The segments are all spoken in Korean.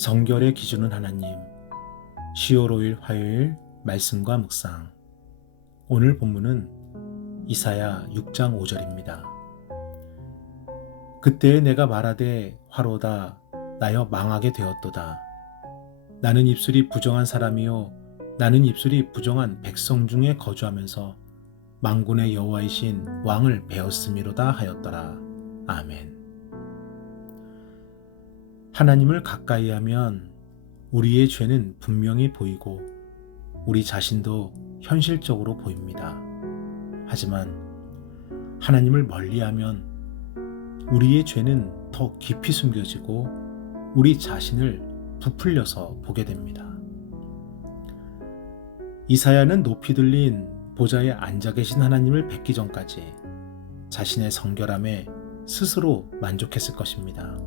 성결의 기준은 하나님. 10월 5일 화요일 말씀과 묵상. 오늘 본문은 이사야 6장 5절입니다. 그때에 내가 말하되 화로다 나여 망하게 되었도다. 나는 입술이 부정한 사람이요 나는 입술이 부정한 백성 중에 거주하면서 망군의 여호와이신 왕을 배웠음이로다 하였더라. 아멘. 하나님을 가까이 하면 우리의 죄는 분명히 보이고 우리 자신도 현실적으로 보입니다. 하지만 하나님을 멀리 하면 우리의 죄는 더 깊이 숨겨지고 우리 자신을 부풀려서 보게 됩니다. 이사야는 높이 들린 보좌에 앉아 계신 하나님을 뵙기 전까지 자신의 성결함에 스스로 만족했을 것입니다.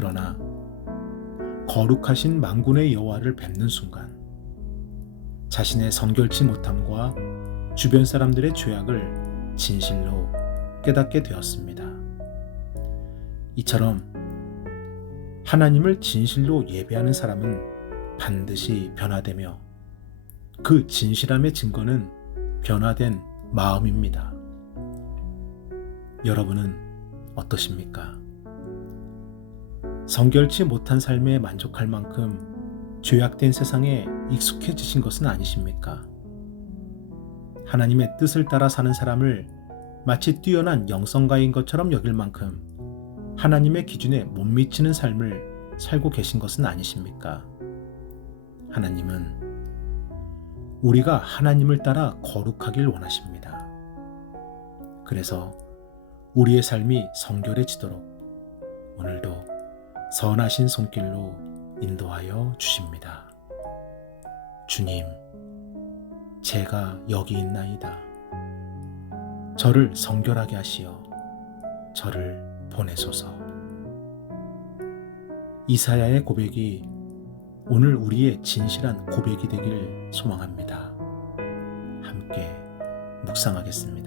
그러나 거룩하신 만군의 여호와를 뵙는 순간 자신의 성결치 못함과 주변 사람들의 죄악을 진실로 깨닫게 되었습니다. 이처럼 하나님을 진실로 예배하는 사람은 반드시 변화되며 그 진실함의 증거는 변화된 마음입니다. 여러분은 어떠십니까? 성결치 못한 삶에 만족할 만큼 죄악된 세상에 익숙해지신 것은 아니십니까? 하나님의 뜻을 따라 사는 사람을 마치 뛰어난 영성가인 것처럼 여길 만큼 하나님의 기준에 못 미치는 삶을 살고 계신 것은 아니십니까? 하나님은 우리가 하나님을 따라 거룩하길 원하십니다. 그래서 우리의 삶이 성결해지도록 오늘도 선하신 손길로 인도하여 주십니다. 주님, 제가 여기 있나이다. 저를 성결하게 하시어 저를 보내소서. 이사야의 고백이 오늘 우리의 진실한 고백이 되길 소망합니다. 함께 묵상하겠습니다.